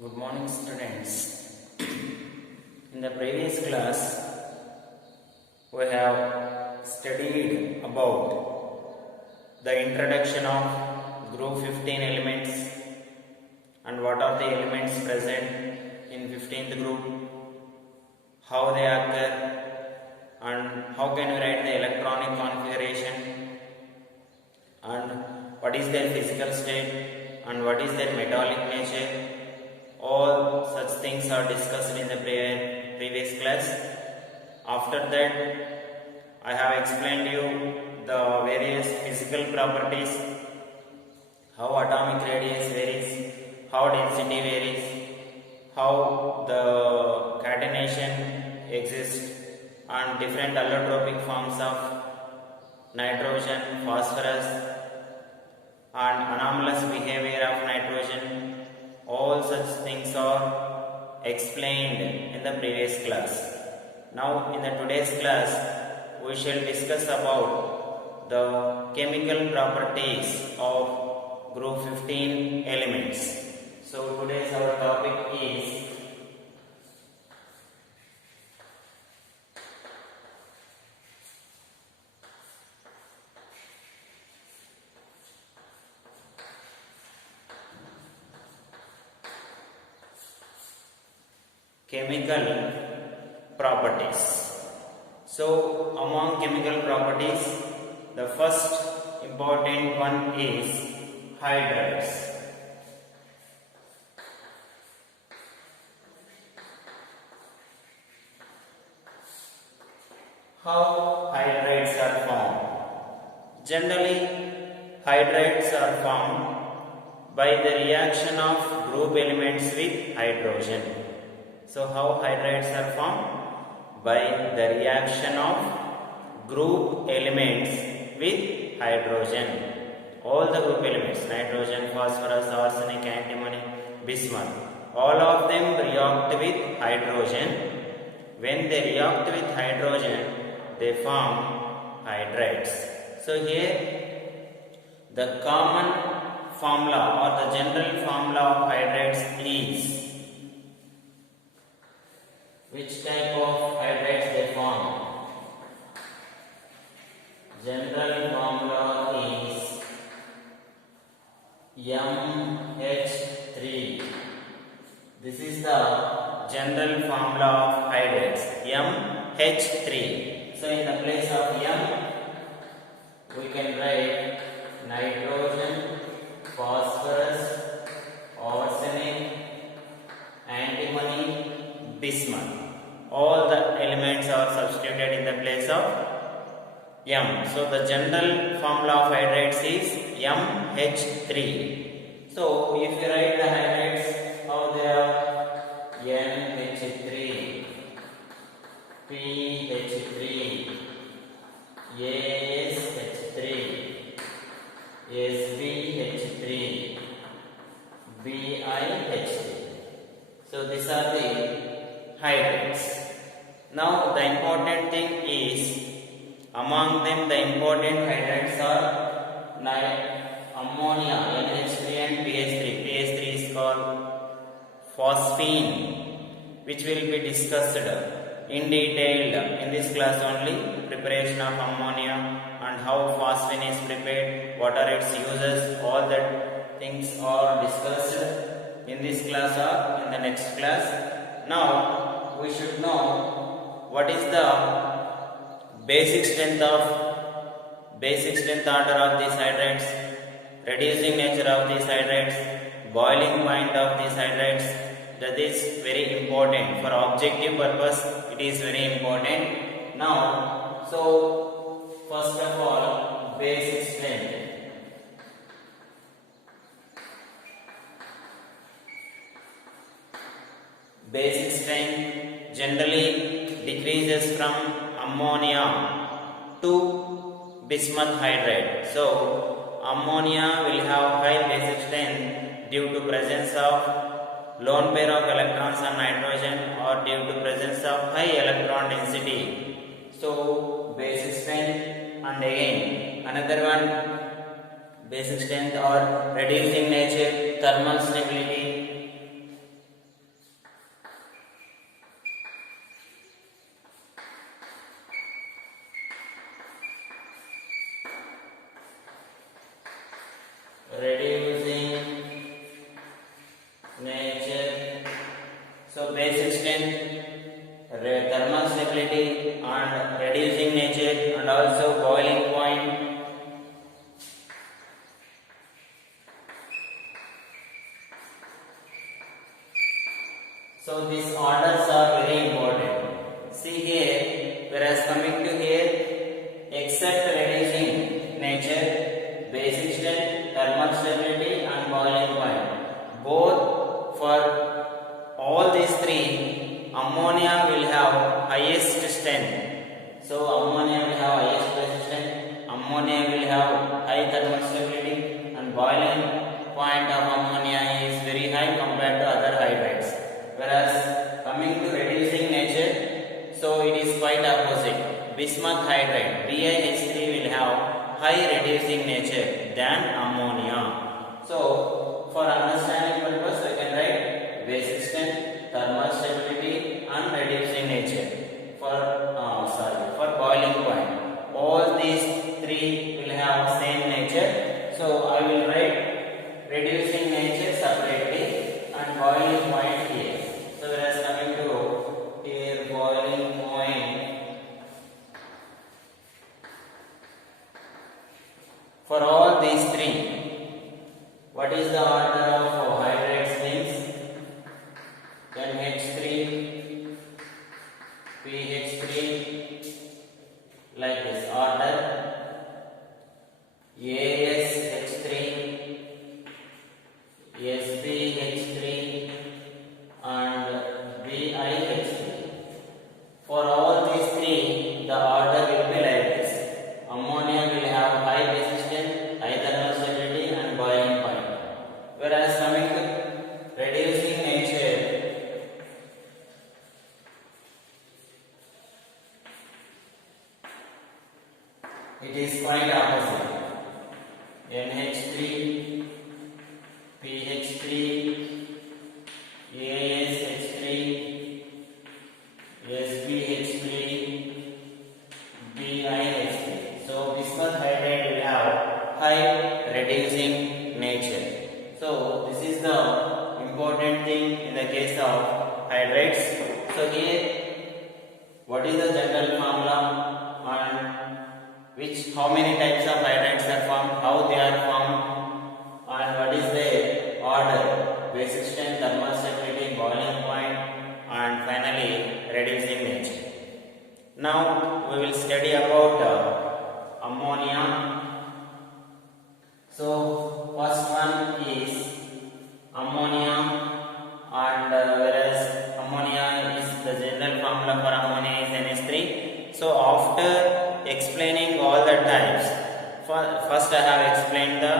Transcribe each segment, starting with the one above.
Good morning, students. In the previous class, we have studied about the introduction of group 15 elements and what are the elements present in 15th group, how they occur, and how can we write the electronic configuration, and what is their physical state, and what is their metallic nature. All such things are discussed in the previous class. After that, I have explained you the various physical properties, how atomic radius varies, how density varies, how the catenation exists, and different allotropic forms of nitrogen, phosphorus, and anomalous behavior of nitrogen. All such things are explained in the previous class. Now in the today's class, we shall discuss about the chemical properties of group 15 elements. So today's our topic is chemical properties. So among chemical properties, the first important one is hydrides. How hydrides are formed? Generally, hydrides are formed by the reaction of group elements with hydrogen. So how hydrides are formed? By the reaction of group elements with hydrogen. All the group elements, nitrogen, phosphorus, arsenic, antimony, bismuth, all of them react with hydrogen. When they react with hydrogen, they form hydrides. So here the common formula or the general formula of hydrides is, which type of hydrides they form? General formula is MH3. This is the general formula of hydrides, MH3. So in the place of M, we can write nitrogen, phosphorus, arsenic, antimony, bismuth. All the elements are substituted in the place of M. So the general formula of hydrides is MH3. So if you write the hydrides, how they are? NH3, PH3, ASH3, SbH3, BiH3. So these are the hydrides. Now the important thing is, among them the important hydrides are ammonia, NH3 and PH3. PH3 is called phosphine, which will be discussed in detail in this class only. Preparation of ammonia and how phosphine is prepared, what are its uses, all that things are discussed in this class or in the next class. Now we should know what is the basic strength order of these hydrides, reducing nature of these hydrides, boiling point of these hydrides. That is very important for objective purpose. It is very important. Now, so first of all, basic strength. Basic strength generally decreases from ammonia to bismuth hydride. So ammonia will have high basic strength due to presence of lone pair of electrons on nitrogen or due to presence of high electron density. So basic strength, and again another one, basic strength or reducing nature, thermal stability, reducing nature. So basic strength, thermal stability and reducing nature, and also boiling point. So these orders are very important. See here, whereas coming to here, except reducing nature, basic strength, thermal stability and boiling point. Both for all these three, ammonia will have highest strength. So ammonia will have highest basic strength, ammonia will have high thermal stability, and boiling point of ammonia is very high compared to other hydrates. Whereas coming to reducing nature, so it is quite opposite. Bismuth hydride BiH3 will have high reducing nature than ammonia. So for understanding purpose, we can write basic strength, thermal stability and reducing nature. For boiling point, all these three will have same nature. So I will write reducing nature separately and boiling point here. So whereas coming to here, boiling point, for all these three, what is the order of hydrates means? NH3, PH3, like this order. ASH3, SbH3 and BiH3. For all these three, the order will be like this. Ammonia will have high basic strength, high thermal stability and boiling point. Whereas coming to reducing nature, it is quite opposite. NH3, PH3, ASH3, SbH3, BiH3. So bismuth hydride will have high reducing nature. So this is the important thing in the case of hydrates. So here, what is the general formula and how many types of hydrates are formed, how they are formed, and what is the order, basic strength, thermal stability, boiling point, and finally reducing nature. Now we will study about ammonia. So first one is ammonia, and whereas ammonia is the general formula for ammonia is NH3. So after explaining all the types, first I have explained the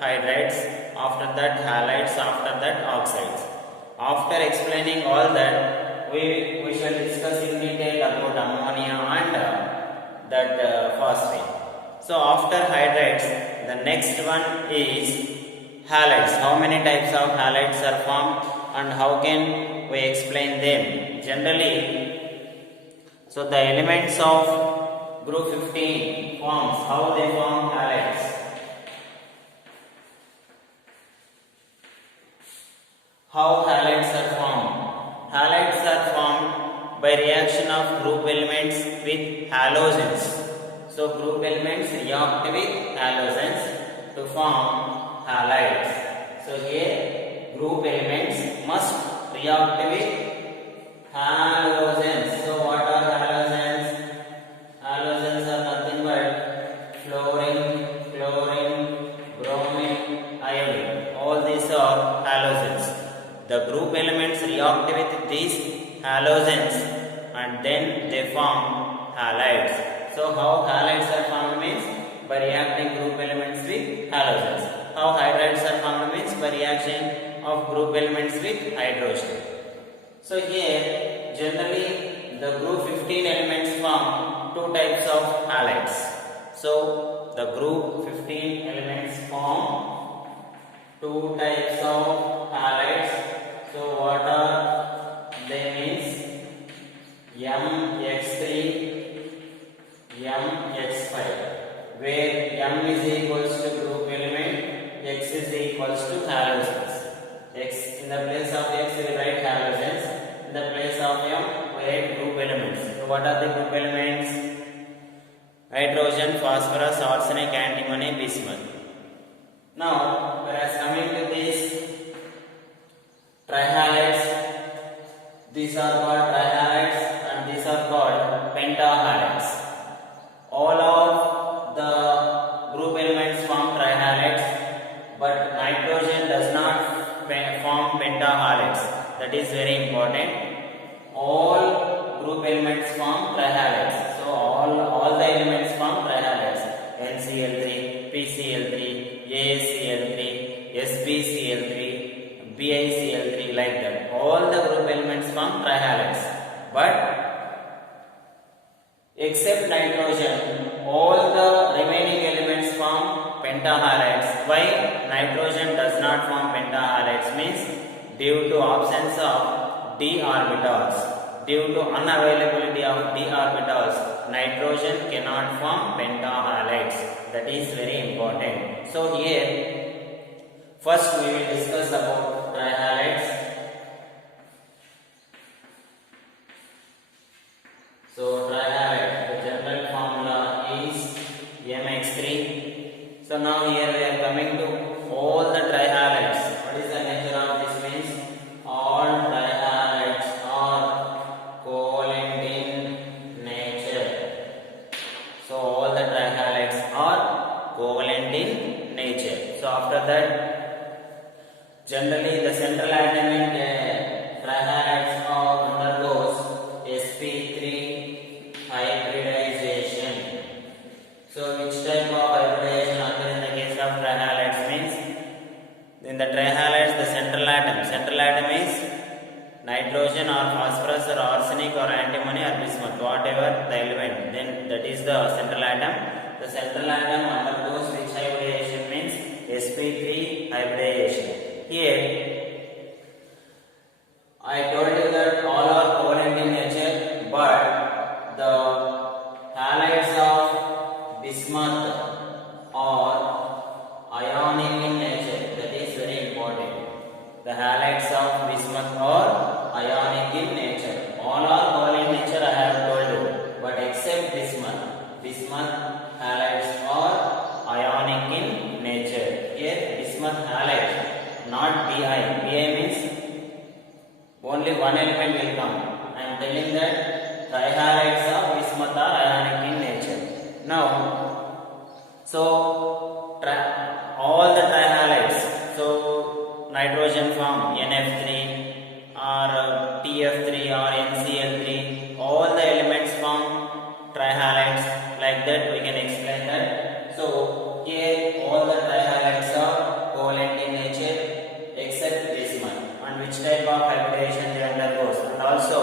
hydrates, after that halides, after that oxides. After explaining all that, we shall discuss in detail about ammonia and that phosphate. So after hydrates, the next one is halides. How many types of halides are formed and how can we explain them? Generally, so the elements of group 15 forms, how they form halides. How halides are formed? Halides are formed by reaction of group elements with halogens. So group elements react with halogens to form halides. So here group elements must react with halogens. So what are halogens? Halogens are nothing but fluorine, chlorine, bromine, iodine. All these are halogens. The group elements react with these halogens and then they form halides. So how halides are formed means by reacting group elements with halogens. How hydrides are formed means by reaction of group elements with hydrogen. So here generally the group 15 elements form two types of halides. So the group 15 elements form two types of halides. So what are they means? MX3, MX5, where M is equals to group element, X equals to halogens. X in the place of X we write halogens. In the place of M we write group elements. So what are the group elements? Hydrogen, phosphorus, arsenic, antimony, bismuth. Now, whereas coming to these trihalides, these are called trihalides and these are called pentahalides. All of the group elements form trihalides, but nitrogen does not form pentahalides. That is very important. All group elements form trihalides. So all the elements form trihalides. NCl3, PCl3, ACl3, SbCl3, BiCl3, like that. All the group elements form trihalides. But except nitrogen, all the remaining elements form pentahalides. Why nitrogen does not form pentahalides? Means due to absence of d orbitals, due to unavailability of d orbitals, nitrogen cannot form pentahalides. That is very important. So here first we will discuss about trihalides. So trihalide, the general formula is MX3. So now here we are coming to all the trihalides. What is the nature of this? Means all trihalides are covalent in nature. So all the trihalides are covalent in nature. So after that, generally the central atom in trihalides undergoes sp3 hybridization. So which type of hybridization occurs in the case of trihalides? Means in the trihalides the central atom is nitrogen or phosphorus or arsenic or antimony or bismuth, whatever the element, then that is the central atom. The central atom undergoes which hybridization? Means sp3 hybridization. Here I told you that all are covalent in nature, but the halides of bismuth are ionic in nature. That is very important. The halides of bismuth are ionic in nature. All are covalent in nature, I have told you, but except bismuth halides are ionic in nature. Here bismuth halide, not Bi. Bi means only one element will come. I am telling that trihalides of bismuth are ionic in nature. Now, so all the trihalides, so nitrogen form NF3 or TF3 or NCl3, all the elements form trihalides. Like that we can explain that. So here all the trihalides are covalent in nature except bismuth. And which type of hybridization they undergoes, and also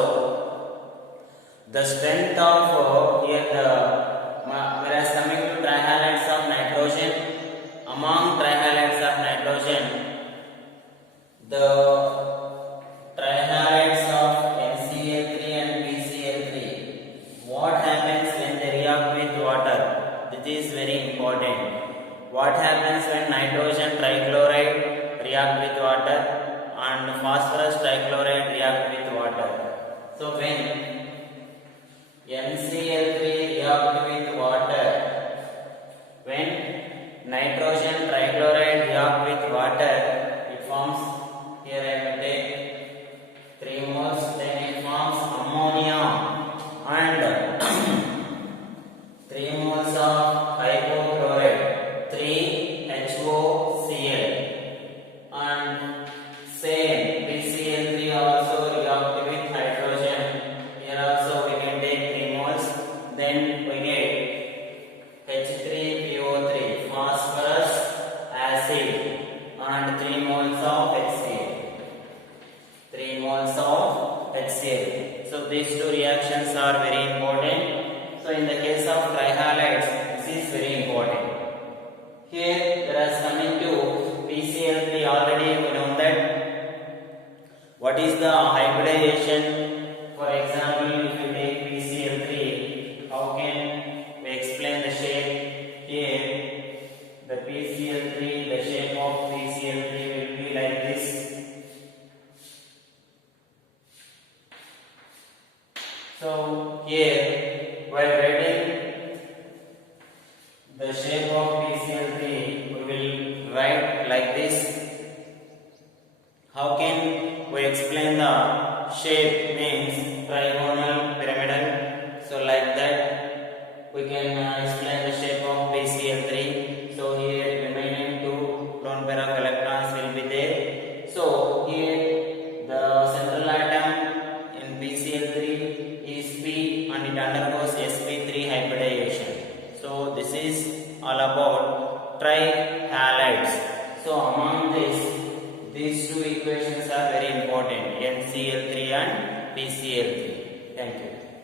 the strength of here the whereas coming to trihalides of nitrogen, among trihalides of nitrogen, the trihalides of NCl3 and PCl3, what happens when they react with water? This is very important. What happens when nitrogen trichloride react with water and phosphorus trichloride react with water? So when NCl3 react with water, when nitrogen trichloride react with water, it forms, here I will take 3 moles, then it forms ammonia and 3 moles of hypochlorite, 3HOCl, and same PCl3 also react with hydrogen. Here also we can take 3 moles, then we get H3PO3, phosphorus acid, and 3 moles of HCl. 3 moles of HCl. So these two reactions are very important. So in the case of trihalides, this is very important. Here there is coming to PCl3. Already we know that what is the hybridization. For example, if you take PCl3, how can we explain the shape? Here the PCl3, the shape of PCl3 like this. How can we explain the shape means trigonal pyramidal? So like that we can explain the shape of PCl3. So here remaining two lone pair of electrons will be there. So here the central atom in PCl3 is P and it undergoes sp3 hybridization. So this is all about trihalides. So among this, these two equations are very important, NCl3 and PCl3. Thank you.